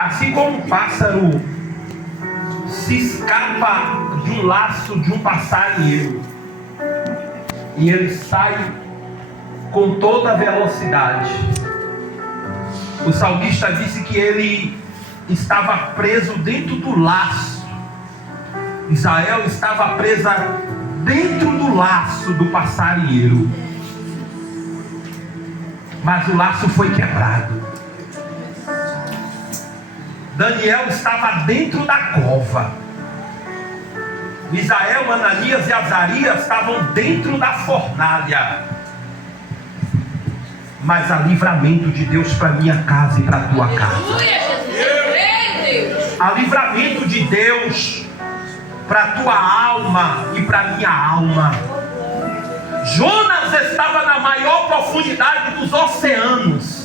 Assim como um pássaro se escapa de um laço de um passarinheiro e ele sai com toda a velocidade, o salmista disse que ele estava preso dentro do laço. Israel estava presa dentro do laço do passarinheiro, mas o laço foi quebrado. Daniel estava dentro da cova. Misael, Ananias e Azarias estavam dentro da fornalha. Mas há livramento de Deus para minha casa e para a tua casa. Há livramento de Deus para a tua alma e para a minha alma. Jonas estava na maior profundidade dos oceanos,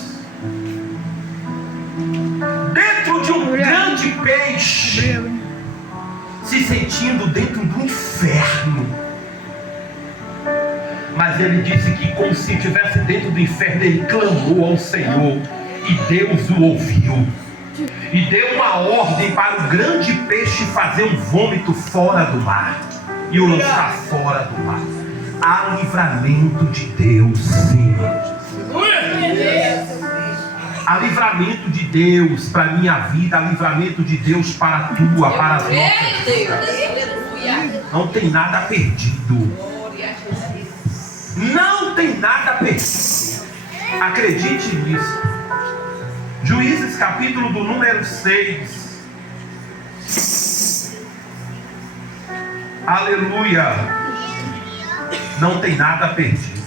dentro de um grande peixe, se sentindo dentro do inferno. Mas ele disse que, como se estivesse dentro do inferno, ele clamou ao Senhor e Deus o ouviu e deu uma ordem para o grande peixe fazer um vômito fora do mar e o lançar fora do mar. Há livramento de Deus, sim. Há livramento de Deus para a minha vida, há livramento de Deus para a tua, para as nossas vidas. Não tem nada perdido. Não tem nada perdido. Acredite nisso. Juízes capítulo do número 6. Aleluia. Não tem nada perdido.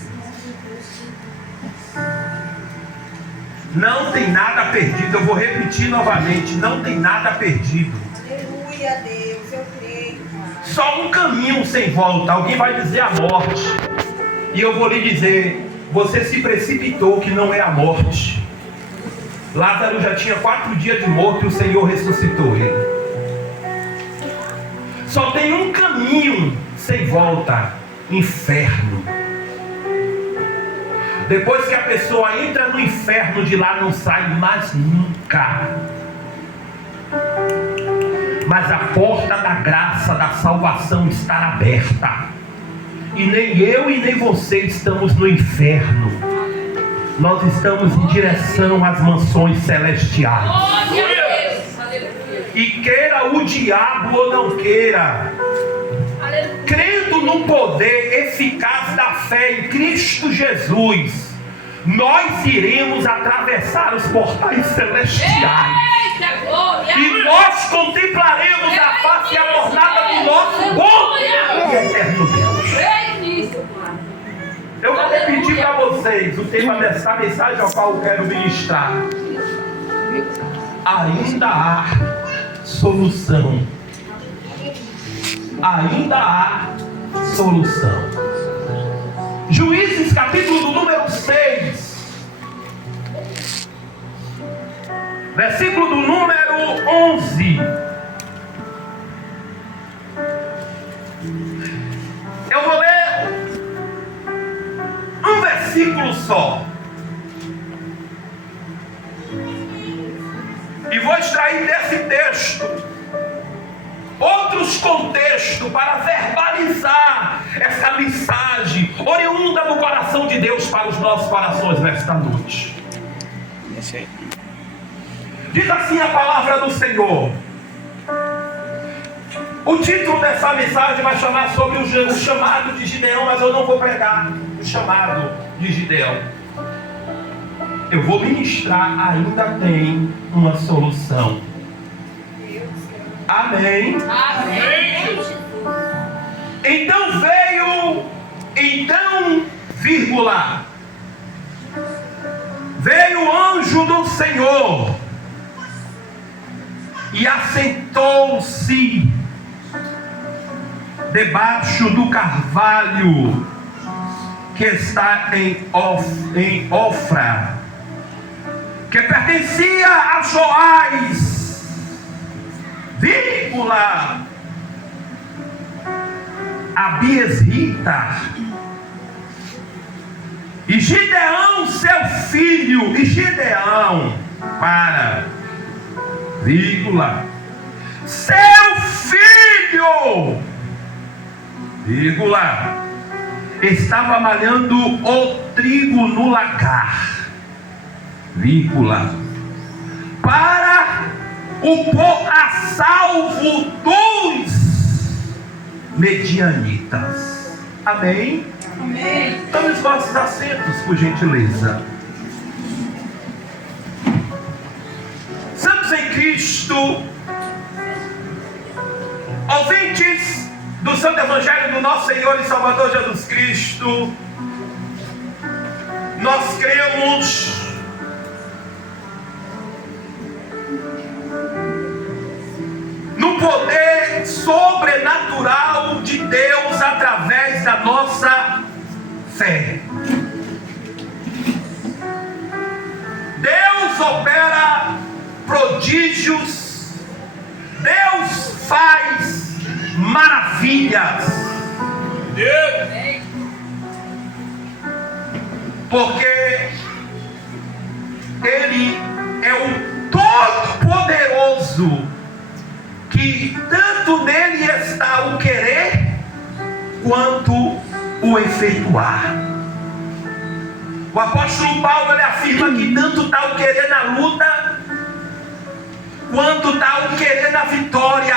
Não tem nada perdido. Eu vou repetir novamente. Não tem nada perdido. Aleluia, Deus, eu creio. Só um caminho sem volta. Alguém vai dizer a morte. E eu vou lhe dizer: você se precipitou, que não é a morte. Lázaro já tinha 4 dias de morto e o Senhor ressuscitou ele. Só tem um caminho sem volta: inferno. Depois que a pessoa entra no inferno, de lá não sai mais nunca. Mas a porta da graça, da salvação está aberta. E nem eu e nem você estamos no inferno. Nós estamos em direção às mansões celestiais. E queira o diabo ou não queira, crendo no poder eficaz da fé em Cristo Jesus, nós iremos atravessar os portais celestiais. E nós contemplaremos a face e a mornada do nosso bom e eterno Deus. Eu vou repetir para vocês o tema dessa mensagem ao qual eu quero ministrar. Ainda há solução. Ainda há solução. Juízes capítulo do número 6, versículo do número 11. Eu vou ler um versículo só e vou extrair desse texto outros contextos para verbalizar essa mensagem oriunda do coração de Deus para os nossos corações nesta noite. Diz assim a palavra do Senhor. O título dessa mensagem vai chamar sobre o chamado de Gideão, mas eu não vou pregar o chamado de Gideão. Eu vou ministrar: ainda tem uma solução. Amém. Amém. Então vírgula, veio o anjo do Senhor e assentou-se debaixo do carvalho que está em Ofra, que pertencia a Joás, vírgula, a Biesrita, e Gideão seu filho, e Gideão, vírgula, seu filho, vírgula, estava malhando o trigo no lagar, vírgula, para o pôr a salvo dos medianitas. Amém? Amém. Tome os vossos assentos, por gentileza. Santos em Cristo, ouvintes do Santo Evangelho do nosso Senhor e Salvador Jesus Cristo, nós cremos no poder sobrenatural de Deus através da nossa fé. Deus opera prodígios, Deus faz maravilhas, porque Ele é o Todo-Poderoso, que tanto nele está o querer quanto o efetuar. O apóstolo Paulo ele afirma que tanto está o querer na luta quanto está o querer na vitória,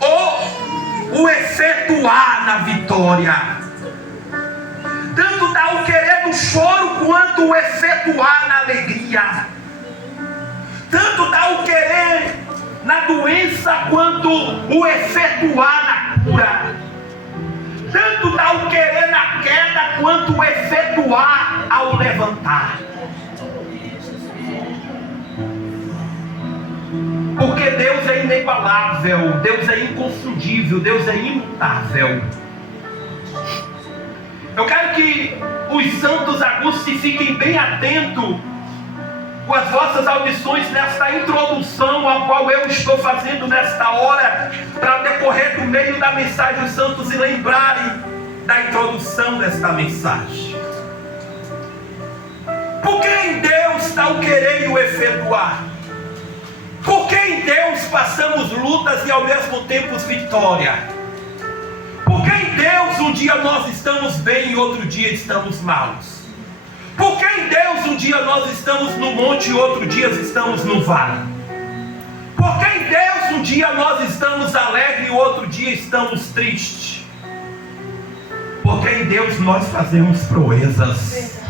ou o efetuar na vitória. Tanto está o querer no choro quanto o efetuar na alegria. Tanto está o querer na doença quanto o efetuar na cura. Tanto está o querer na queda quanto o efetuar ao levantar. Porque Deus é inigualável, Deus é inconfundível, Deus é imutável. Eu quero que os santos agustos fiquem bem atentos com as vossas audições nesta introdução a qual eu estou fazendo nesta hora, para decorrer do meio da mensagem os santos se lembrarem da introdução desta mensagem. Porque em Deus está o querer e o efetuar. Porque em Deus passamos lutas e ao mesmo tempo vitória. Porque em Deus um dia nós estamos bem e outro dia estamos maus. Porque em Deus um dia nós estamos no monte e outro dia estamos no vale. Porque em Deus um dia nós estamos alegres e outro dia estamos tristes. Porque em Deus nós fazemos proezas.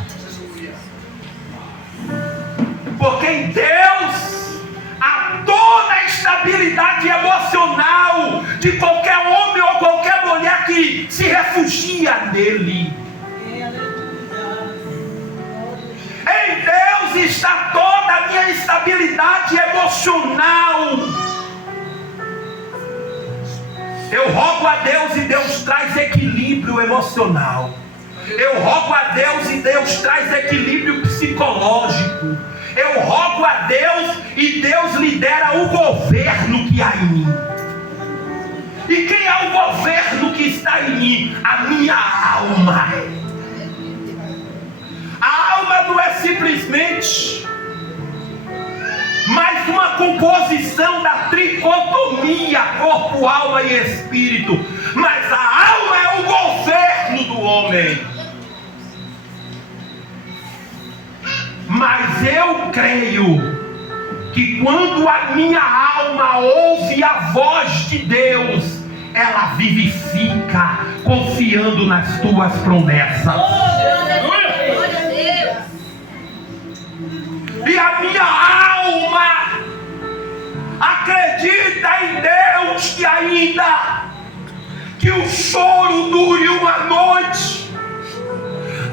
Porque em Deus há toda a estabilidade emocional de qualquer homem ou qualquer mulher que se refugia nele. Em Deus está toda a minha estabilidade emocional. Eu rogo a Deus e Deus traz equilíbrio emocional. Eu rogo a Deus e Deus traz equilíbrio psicológico. Eu rogo a Deus e Deus lidera o governo que há em mim. E quem é o governo que está em mim? A minha alma. A alma não é simplesmente mais uma composição da tricotomia corpo, alma e espírito, mas a alma é o governo do homem. Mas eu creio que quando a minha alma ouve a voz de Deus, ela vivifica confiando nas tuas promessas. E a minha alma acredita em Deus que ainda que o choro dure uma noite.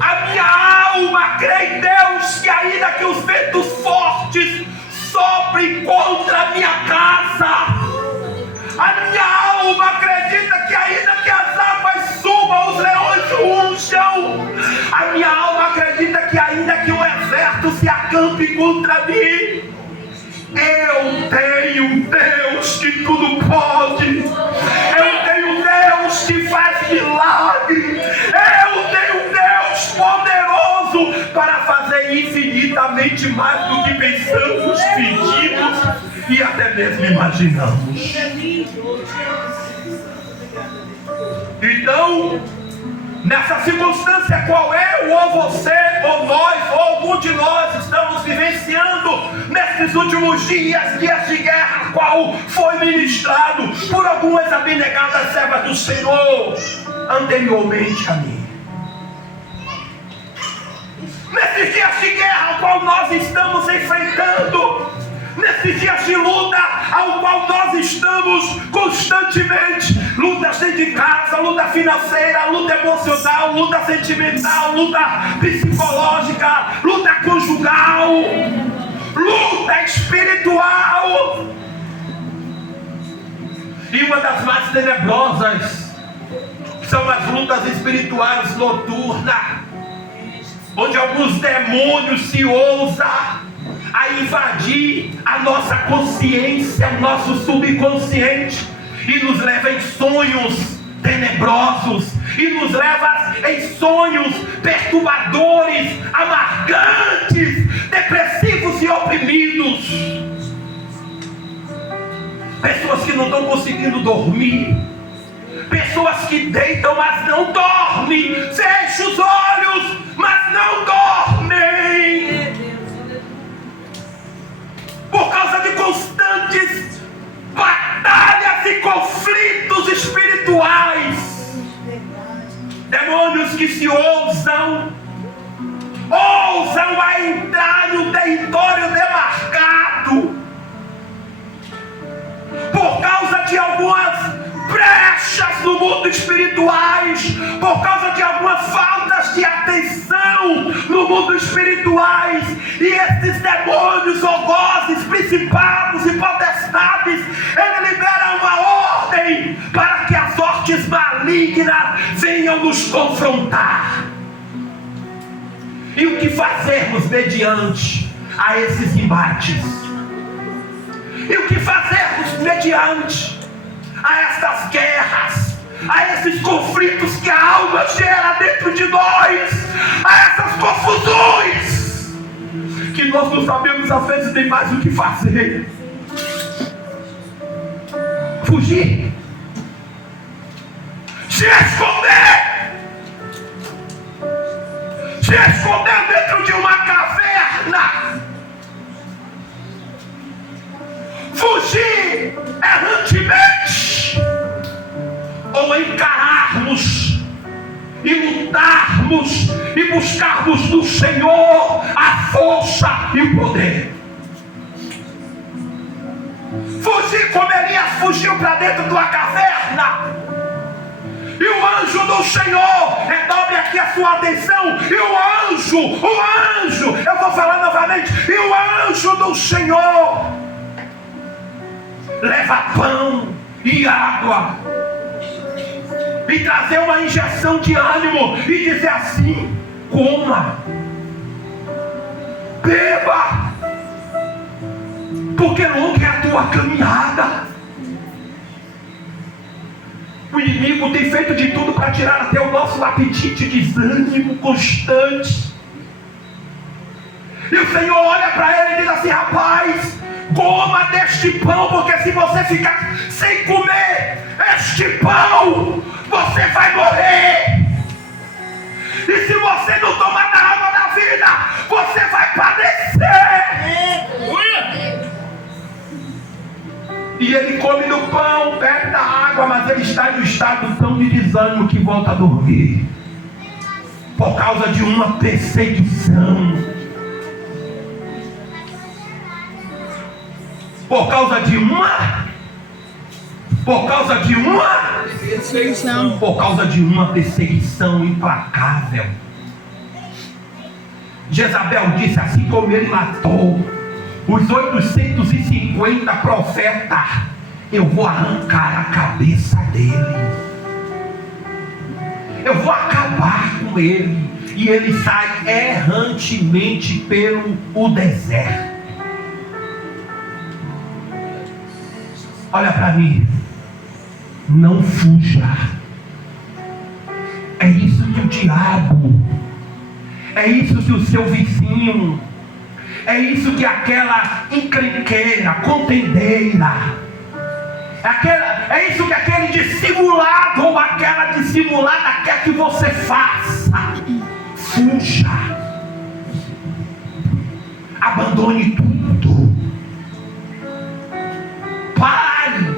A minha alma crê em Deus que ainda que os ventos fortes soprem contra a minha casa. A minha alma acredita que ainda que as águas subam, os leões rujam. A minha alma acredita que ainda que o exército se acampe contra mim, eu tenho um Deus que tudo pode. Eu tenho um Deus que faz milagre. Eu tenho um Deus poderoso para fazer infinito infinitamente mais do que pensamos, pedimos e até mesmo imaginamos. Então, nessa circunstância, qual é, ou você, ou nós, ou algum de nós estamos vivenciando nesses últimos dias de guerra, qual foi ministrado por algumas abnegadas servas do Senhor anteriormente a mim. Nesses dias de guerra ao qual nós estamos enfrentando, nesses dias de luta ao qual nós estamos constantemente, luta dentro de casa, luta financeira, luta emocional, luta sentimental, luta psicológica, luta conjugal, luta espiritual. E uma das mais tenebrosas são as lutas espirituais noturnas, onde alguns demônios se ousam a invadir a nossa consciência, o nosso subconsciente, e nos leva em sonhos tenebrosos, e nos leva em sonhos perturbadores, amargantes, depressivos e oprimidos. Pessoas que não estão conseguindo dormir, pessoas que deitam mas não dormem, fecham os olhos mas não dormem, por causa de constantes batalhas e conflitos espirituais. Demônios que se ousam a entrar no território demarcado, por causa de algumas brechas no mundo espirituais, por causa de algumas faltas de atenção no mundo espirituais. E esses demônios, algozes, principados e potestades, ele libera uma ordem para que as hostes malignas venham nos confrontar. E o que fazermos mediante a esses embates? E o que fazermos mediante a estas guerras, a esses conflitos que a alma gera dentro de nós, a essas confusões, que nós não sabemos às vezes nem mais o que fazer? Fugir, se esconder dentro de uma caverna, fugir errantemente, ou encararmos e lutarmos e buscarmos no Senhor a força e o poder. Fugir como Elias fugiu para dentro de uma caverna, e o anjo do Senhor, redobre aqui a sua atenção, e o anjo, eu vou falar novamente, e o anjo do Senhor leva pão e água, e trazer uma injeção de ânimo, e dizer assim: coma, beba, porque longa é a tua caminhada. O inimigo tem feito de tudo para tirar até o nosso apetite, desânimo constante. E o Senhor olha para ele e diz assim: rapaz, coma deste pão, porque se você ficar sem comer este pão, você vai morrer. E se você não tomar da água da vida, você vai padecer. E ele come do pão, bebe da água, mas ele está em um estado tão de desânimo que volta a dormir, por causa de uma perseguição, por causa de uma perseguição implacável. Jezabel disse assim: como ele matou os 850 profetas, eu vou arrancar a cabeça dele, eu vou acabar com ele. E ele sai errantemente pelo deserto. Olha para mim, não fuja. É isso que o diabo, é isso que o seu vizinho, É isso que aquela encrenqueira, contendeira, é isso que aquele dissimulado ou aquela dissimulada quer que você faça. Fuja. Abandone tudo. Pare.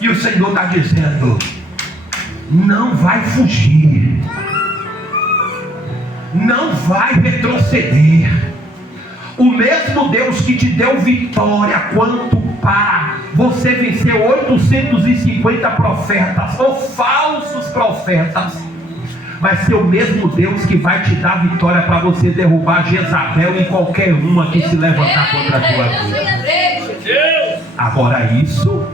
E o Senhor está dizendo: não vai fugir, não vai retroceder. O mesmo Deus que te deu vitória quanto para você vencer 850 profetas ou falsos profetas, vai ser o mesmo Deus que vai te dar vitória para você derrubar Jezabel e qualquer uma que se levantar contra a tua vida. Agora isso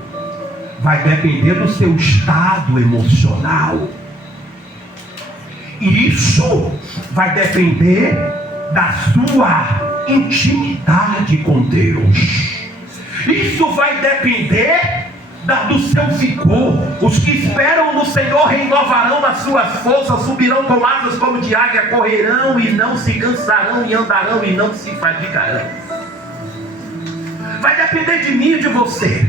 vai depender do seu estado emocional. E isso vai depender da sua intimidade com Deus. Isso vai depender do seu vigor. Os que esperam no Senhor renovarão nas suas forças, subirão com asas como de águia, correrão e não se cansarão, e andarão e não se fadigarão. Vai depender de mim e de você.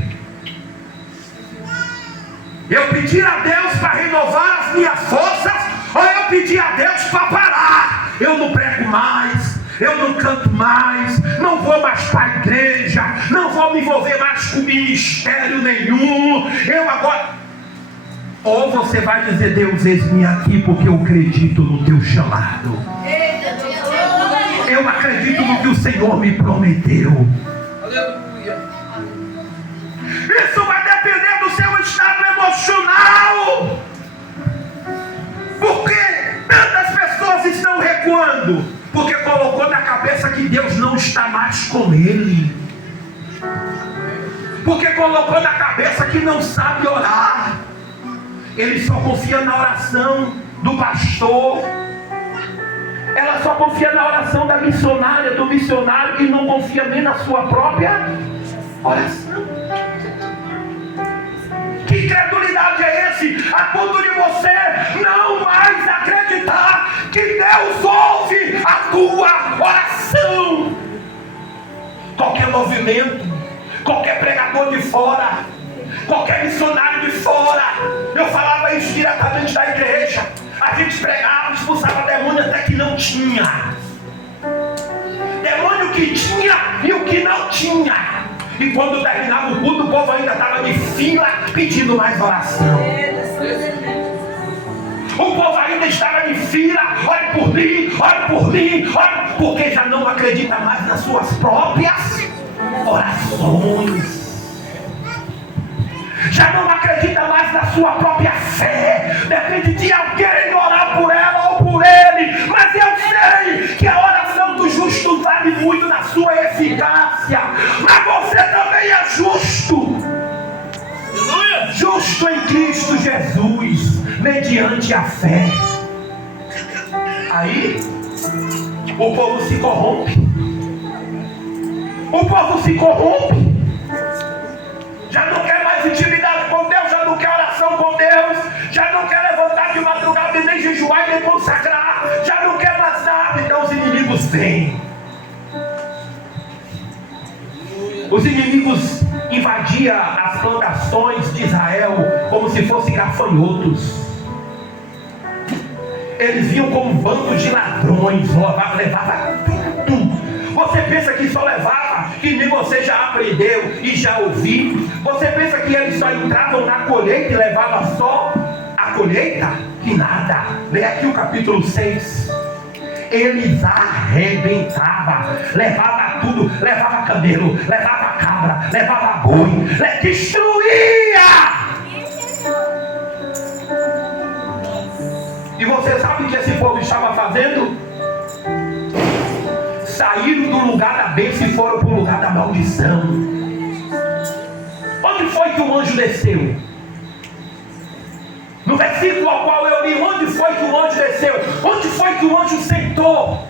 Eu pedir a Deus para renovar as minhas forças, ou eu pedir a Deus para parar. Eu não prego mais, eu não canto mais, não vou mais para a igreja, não vou me envolver mais com ministério nenhum. Eu agora... Ou você vai dizer: Deus, eis-me aqui porque eu acredito no teu chamado. Eu acredito no que o Senhor me prometeu. Isso vai depender do seu estado emocional. Por que tantas pessoas estão recuando? Porque colocou na cabeça que Deus não está mais com ele. Porque colocou na cabeça que não sabe orar. Ele só confia na oração do pastor. Ela só confia na oração da missionária, do missionário, e não confia nem na sua própria oração. Que incredulidade é esse? A ponto de você não mais acreditar que Deus ouve a tua oração. Qualquer movimento, qualquer pregador de fora, qualquer missionário de fora, eu falava isso diretamente da igreja. A gente pregava, expulsava demônio até que não tinha. Demônio que tinha e o que não tinha. E quando terminava o culto, o povo ainda estava de fila pedindo mais oração. O povo ainda estava de fila: ore por mim, ore por mim, ore, porque já não acredita mais nas suas próprias orações. Já não acredita mais na sua própria fé. Depende de alguém orar por ela ou por ele. Mas eu sei que a oração do justo vale muito na sua eficácia. Mas você também é justo. Justo em Cristo Jesus, mediante a fé. Aí o povo se corrompe. O povo se corrompe. Já não quer mais intimidade com Deus, já não quer oração com Deus, já não quer levantar de madrugada e nem jejuar e nem consagrar, já não quer mais nada. Então os inimigos vêm. Os inimigos invadiam as plantações de Israel como se fossem gafanhotos. Eles vinham como um bando de ladrões, levava tudo. Você pensa que só levava, que nem você já aprendeu e já ouviu? Você pensa que eles só entravam na colheita e levavam só a colheita? Que nada. Lê aqui o capítulo 6. Eles arrebentavam, levava tudo, levava camelo, levava cabra, levava boi, destruía. E você sabe o que esse povo estava fazendo? Saíram do lugar da bênção e foram para o lugar da maldição. Onde foi que o anjo desceu? No versículo ao qual eu li, onde foi que o anjo desceu? Onde foi que o anjo sentou?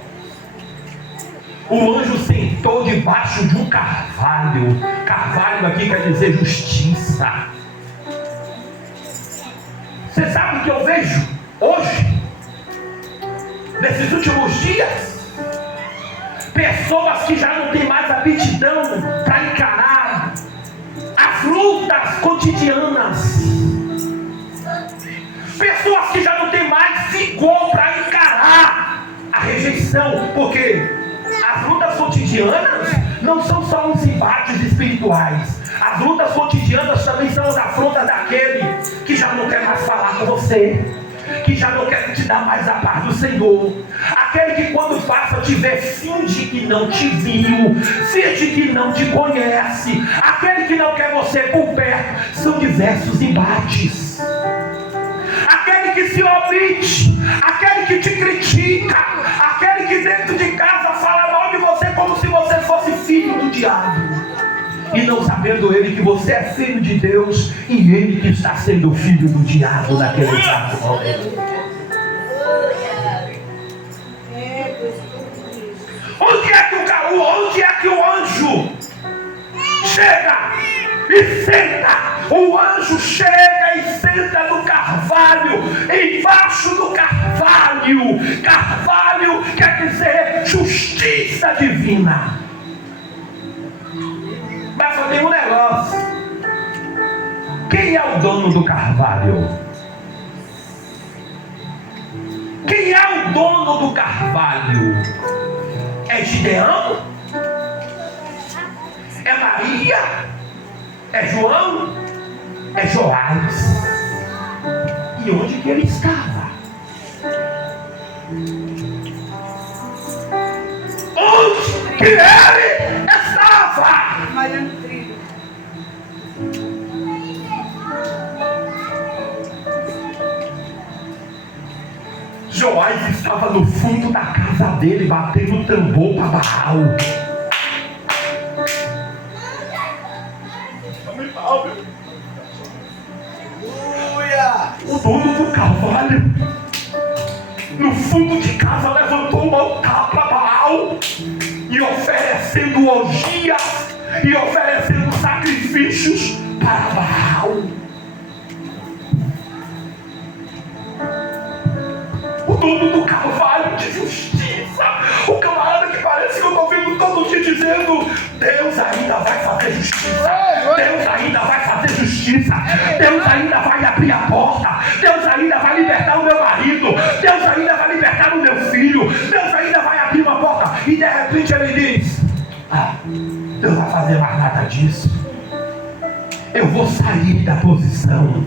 O anjo sentou debaixo de um carvalho. Carvalho aqui quer dizer justiça. Você sabe o que eu vejo hoje? Nesses últimos dias? Pessoas que já não têm mais aptidão para encarar as lutas cotidianas. Pessoas que já não têm mais vigor para encarar a rejeição. Porque as lutas cotidianas não são só os embates espirituais. As lutas cotidianas também são as afrontas daquele que já não quer mais falar com você, que já não quer te dar mais a paz do Senhor. Aquele que quando passa te vê, finge que não te viu, finge que não te conhece. Aquele que não quer você por perto. São diversos embates. Aquele que se omite, aquele que te critica, aquele que dentro de casa fala mal de você como se você fosse filho do diabo. E não sabendo ele que você é filho de Deus, e ele que está sendo filho do diabo naquele exato momento. Onde é que o anjo chega e senta? O anjo chega e senta no carvalho, embaixo do carvalho. Carvalho quer dizer justiça divina. Mas só tem um negócio. Quem é o dono do carvalho? Quem é o dono do carvalho? É Gideão? É Maria? É João? É Joás? E onde que ele estava? Onde que ele estava? Malhando trilho. Joás estava no fundo da casa dele, batendo o tambor para Baal. O dono do carvalho, no fundo de casa, levantou um altar para Baal, e oferecendo orgias, e oferecendo sacrifícios para Baal. O dono do carvalho de justiça, o camarada que parece que eu estou vendo todo dia dizendo: Deus ainda vai fazer justiça, Deus ainda vai fazer justiça, Deus ainda vai abrir a porta, Deus ainda vai libertar o meu marido, Deus ainda vai libertar o meu filho, Deus ainda vai abrir uma porta. E de repente ele diz: Deus não vai fazer mais nada disso, eu vou sair da posição.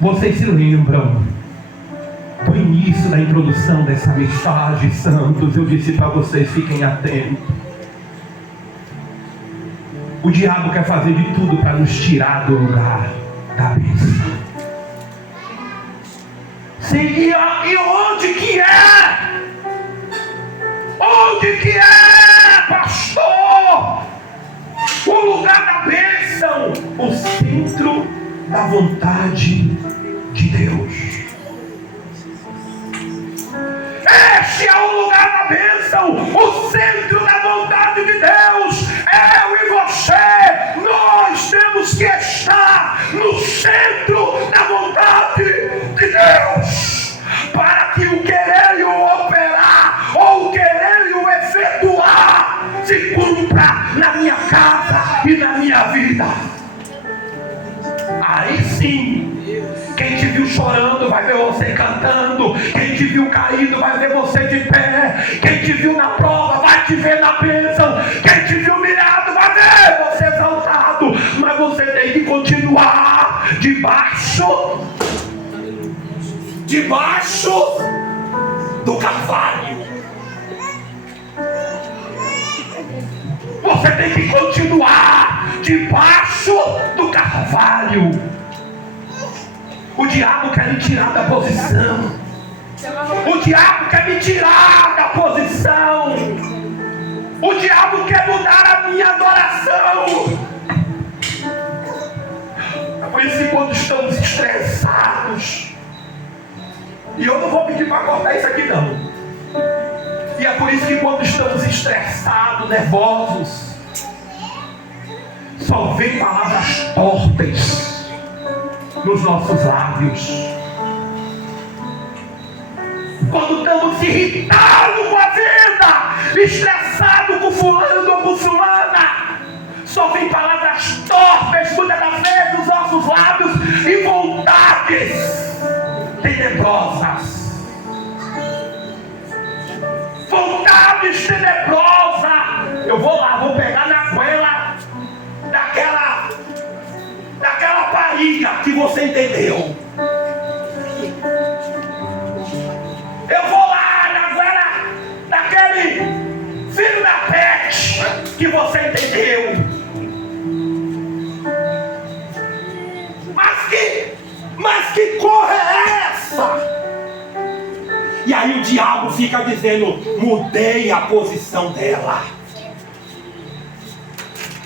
Vocês se lembram do início da introdução dessa mensagem, santos? Eu disse para vocês: fiquem atentos. O diabo quer fazer de tudo para nos tirar do lugar da bênção. Sim, e onde que é? Onde que é, pastor? O lugar da bênção, o centro da vontade de Deus. Este é o lugar da bênção, o centro da vontade de Deus. Eu e você, nós temos que estar no centro da vontade de Deus, para que o querer e o operar, ou o querer e o efetuar, se cumpra na minha casa e na minha vida. Aí sim, quem te viu chorando vai ver você cantando. Quem te viu caído vai ver você de pé. Quem te viu na prova vai te ver na bênção. Quem te viu humilhado vai ver você exaltado. Mas você tem que continuar debaixo do carvalho. Você tem que continuar debaixo do carvalho. O diabo quer me tirar da posição. O diabo quer me tirar da posição. O diabo quer mudar a minha adoração. Por isso que quando estamos estressados, e eu não vou pedir para cortar isso aqui não, e é por isso que quando estamos estressados, nervosos, só vem palavras tortas nos nossos lábios. Quando estamos irritados com a vida, estressado com fulano ou com fulana. Só vem palavras torpes, muitas das vezes, dos nossos lábios, e vontades tenebrosas. Vontades tenebrosas. Eu vou lá, vou pegar na goela daquela barriga que você entendeu. Eu vou lá na goela daquele filho da pet que você entendeu. Mas que cor é essa? E aí o diabo fica dizendo: mudei a posição dela.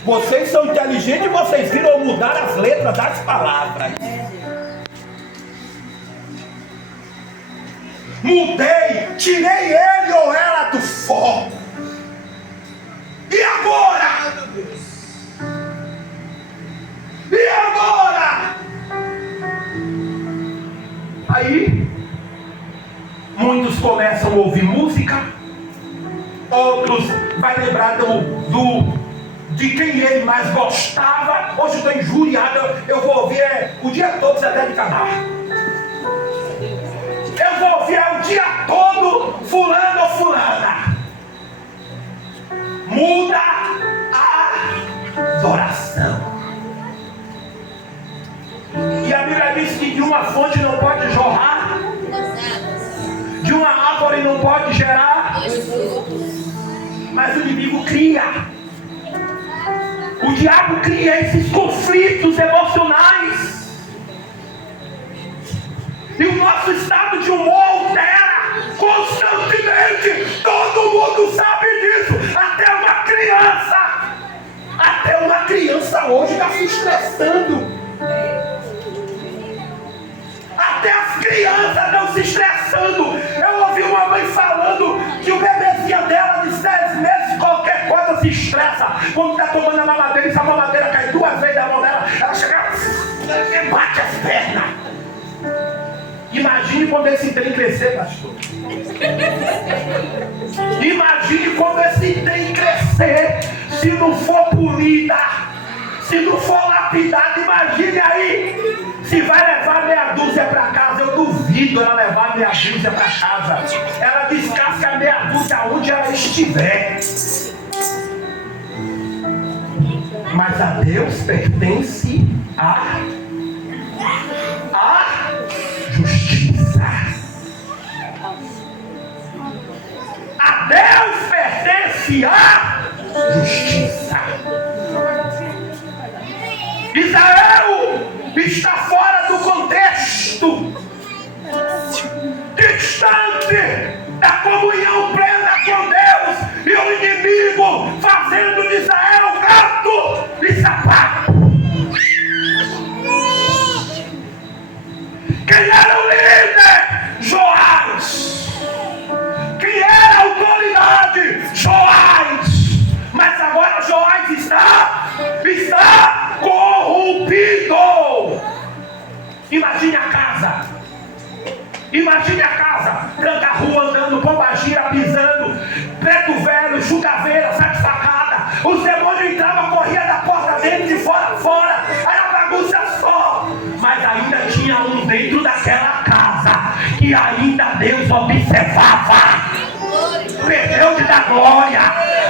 Vocês são inteligentes e vocês viram mudar as letras das palavras. Mudei, tirei ele ou ela do foco. E agora? E agora? Aí muitos começam a ouvir música, outros vai lembrar de quem ele mais gostava. Hoje eu estou injuriado, eu vou ouvir o dia todo Zé de Camargo. Eu vou ouvir o dia todo fulano ou fulana. Muda a adoração. E a Bíblia diz que de uma fonte não pode jorrar, de uma árvore não pode gerar, mas o inimigo cria. O diabo cria esses conflitos emocionais. E o nosso estado de humor altera constantemente. Todo mundo sabe disso. Até uma criança hoje está se estressando. Até as crianças estão se estressando. Eu ouvi uma mãe falando que o bebezinho dela de 6 meses, qualquer coisa se estressa. Quando está tomando a mamadeira, e se a mamadeira cai 2 vezes da mão dela, ela chega e bate as pernas. Imagine quando esse trem crescer, pastor. Imagine quando esse trem crescer, se não for polida, se não for lapidada. Imagine aí, se vai levar meia dúzia para casa. Eu duvido ela levar meia dúzia para casa. Ela descasca a meia dúzia onde ela estiver. Mas a Deus pertence a justiça. A Deus pertence a justiça. Israel está fora do contexto, distante da comunhão plena com Deus, e o inimigo fazendo de Israel gato e sapato. Quem era o líder? Joás. Quem era a autoridade? Joás. Mas agora Joás está corrompido. Imagine a casa. Imagine a casa. Canca-rua andando, pombagira pisando, preto velho, chucaveira, sabe facada. Os demônios entravam, corria da porta dentro, de fora fora. Era bagunça só. Mas ainda tinha um dentro daquela casa que ainda Deus observava. Perdeu de dar glória.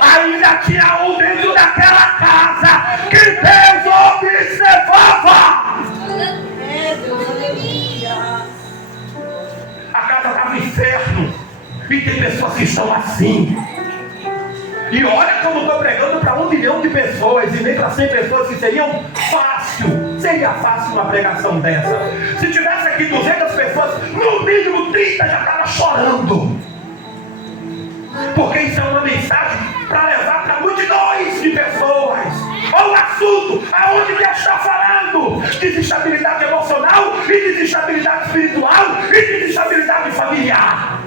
Ainda tinha um dentro daquela casa que Deus observava. A casa estava no inferno. E tem pessoas que estão assim. E olha como estou pregando para 1 milhão de pessoas e nem para 100 pessoas, que seriam fácil. Seria fácil uma pregação dessa. Se tivesse aqui 200 pessoas, no mínimo 30 já estava chorando. Porque isso é uma mensagem para levar para multidões de pessoas. Olha o assunto aonde Deus está falando: desestabilidade emocional, e desestabilidade espiritual, e desestabilidade familiar.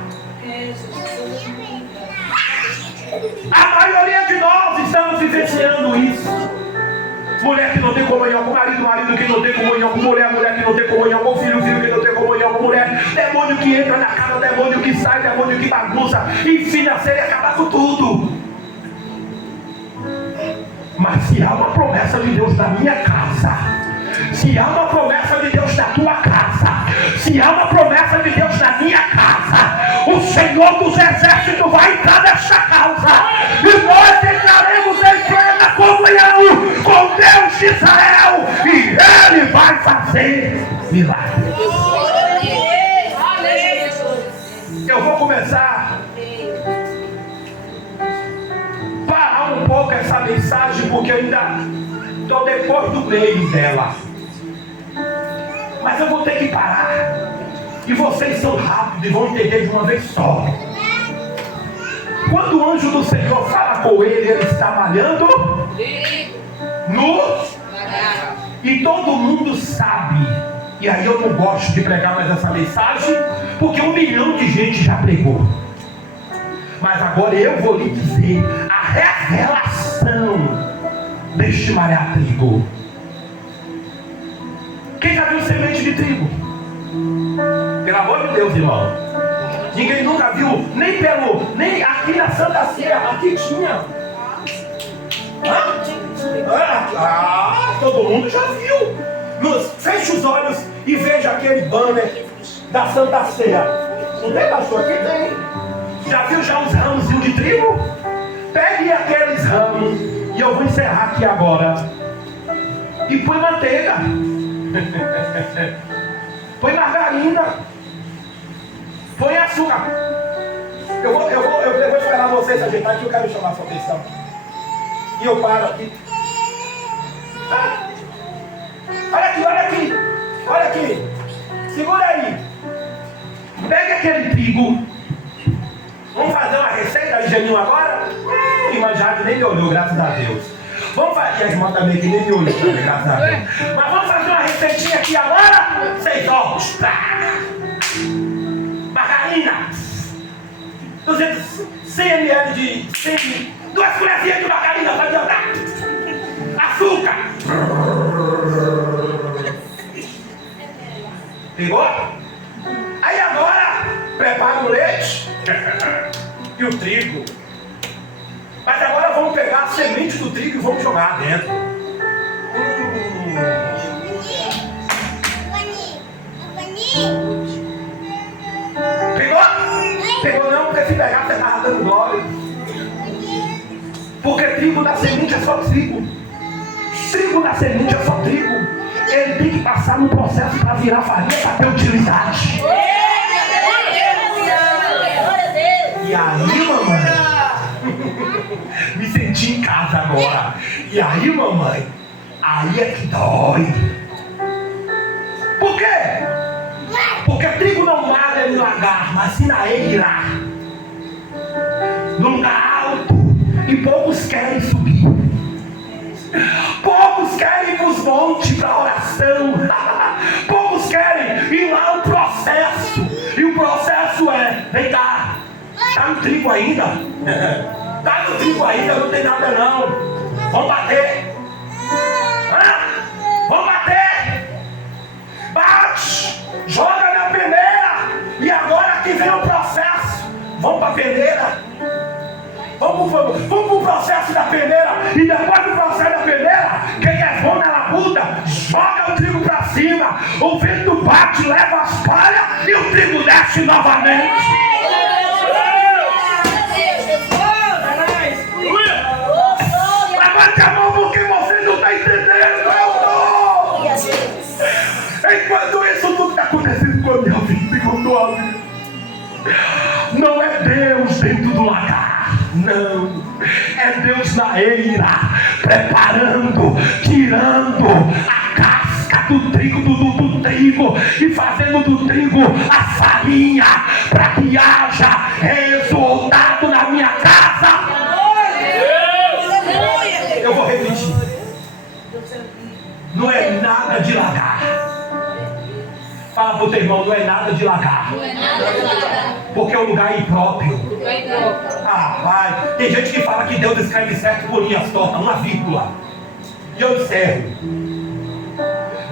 A maioria de nós estamos vivenciando isso. Mulher que não tem comunhão com o marido, marido que não tem comunhão com mulher, mulher que não tem comunhão com o filho, filho que não tem comunhão com mulher, demônio que entra na casa, demônio que sai, demônio que bagunça, enfim, a série acaba com tudo. Mas se há uma promessa de Deus na minha casa, se há uma promessa de Deus na tua casa, se há uma promessa de Deus na minha casa, o Senhor dos Exércitos vai entrar nessa casa e nós entraremos em plena comunhão com Deus de Israel e Ele vai fazer milagres. Eu vou começar a parar um pouco essa mensagem porque eu ainda estou depois do meio dela. Mas eu vou ter que parar. E vocês são rápidos e vão entender de uma vez só. Quando o anjo do Senhor fala com ele está malhando no... E todo mundo sabe. E aí eu não gosto de pregar mais essa mensagem, porque 1 milhão de gente já pregou. Mas agora eu vou lhe dizer a revelação deste malhar trigo. Quem já viu semente de trigo? Pelo amor de Deus, irmão. Ninguém nunca viu, nem aqui na Santa Serra, aqui tinha. Todo mundo já viu. Feche os olhos e veja aquele banner da Santa Serra. Não tem, pastor? Aqui tem. Já viu já os ramos de trigo? Pegue aqueles ramos e eu vou encerrar aqui agora. E põe manteiga. Põe margarina. Põe açúcar. Eu vou esperar vocês ajeitar aqui. Eu quero chamar a sua atenção. E eu paro aqui. Olha aqui. Segura aí. Pega aquele trigo. Vamos fazer uma receita de geninho agora? Imanjado nem me olhou, graças a Deus. Vamos fazer, a irmã também que nem me olhou também, graças a Deus. Mas vamos fazer uma receitinha aqui agora? 6 ovos. Margarina. 100 ml de... 2 colherzinhas de margarina para adiantar. Açúcar. Pegou? Aí agora, prepara o leite e o trigo. Mas agora vamos pegar a semente do trigo e vamos jogar dentro. Pegou? Pegou não, porque se pegar você estava dando glória. Porque trigo na semente é só trigo. Trigo na semente é só trigo. Ele tem que passar no processo para virar farinha para ter utilidade. E aí, mamãe, me senti em casa agora. E aí, mamãe, aí é que dói. Por quê? Porque trigo não malha no lagar, mas sim na eira. No lugar alto. E poucos querem subir. Poucos querem ir para os montes para oração. Poucos querem ir lá no processo. E o processo é, vem cá, tá no trigo ainda? Tá no trigo ainda, não tem nada não. Vamos bater. Vamos bater. Bate. Joga na peneira. E agora que vem o processo. Vamos para a peneira. Vamos pro processo da peneira. E depois do processo da peneira, quem é bom na labuta, joga o trigo para cima. O vento bate, leva as palhas e o trigo desce novamente. Levante a mão porque vocês não estão entendendo. Enquanto isso tudo está acontecendo com a minha vida e com a tua vida, não é Deus dentro do lagar. Não, é Deus na eira, preparando, tirando a casca do trigo, do trigo e fazendo do trigo a farinha para que haja resultado na minha casa. Eu vou repetir. Não é nada de lagar. Fala pro teu irmão, não é nada de lagar. Porque é um lugar impróprio. Vai. Tem gente que fala que Deus escreve certo por linhas tortas, uma vírgula. E eu encerro.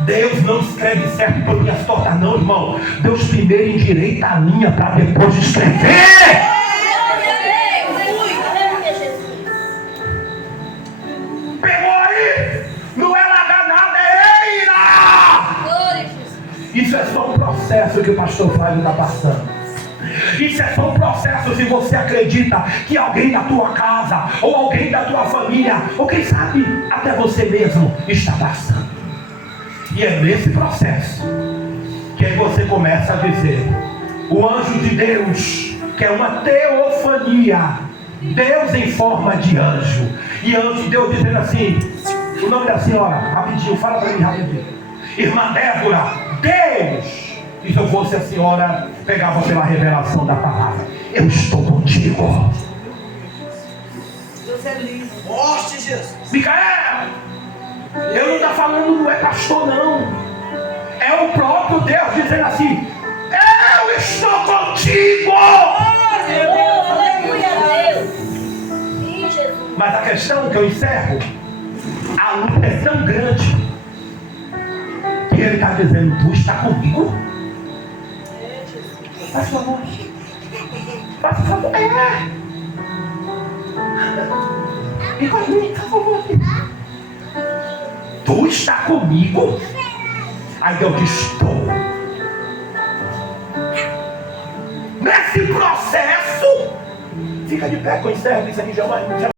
Deus não escreve certo por linhas tortas, não, irmão. Deus primeiro endireita a linha para depois escrever. Pegou aí? Não é largar nada, é eira! Isso é só um processo que o pastor Flávio está passando. Isso é só um processo se você acredita que alguém da tua casa, ou alguém da tua família, ou quem sabe até você mesmo está passando. E é nesse processo que aí você começa a dizer: o anjo de Deus, que é uma teofania, Deus em forma de anjo. E anjo de Deus dizendo assim, o nome da senhora, rapidinho, fala para mim rapidinho. Irmã Débora, Deus. E se eu fosse a senhora, pegava pela revelação da palavra: eu estou contigo. Deus é lindo. Morte, Jesus. Micael, eu não estou falando, não é pastor não. É o próprio Deus dizendo assim: eu estou contigo. Aleluia a Deus. Sim, Jesus. Mas a questão que eu encerro, a luta é tão grande que ele está dizendo: tu está comigo? Faz favor. Faz favor. E comigo, por favor. Tu está comigo? Aí eu estou. Nesse processo, fica de pé, que eu encerro isso aqui já.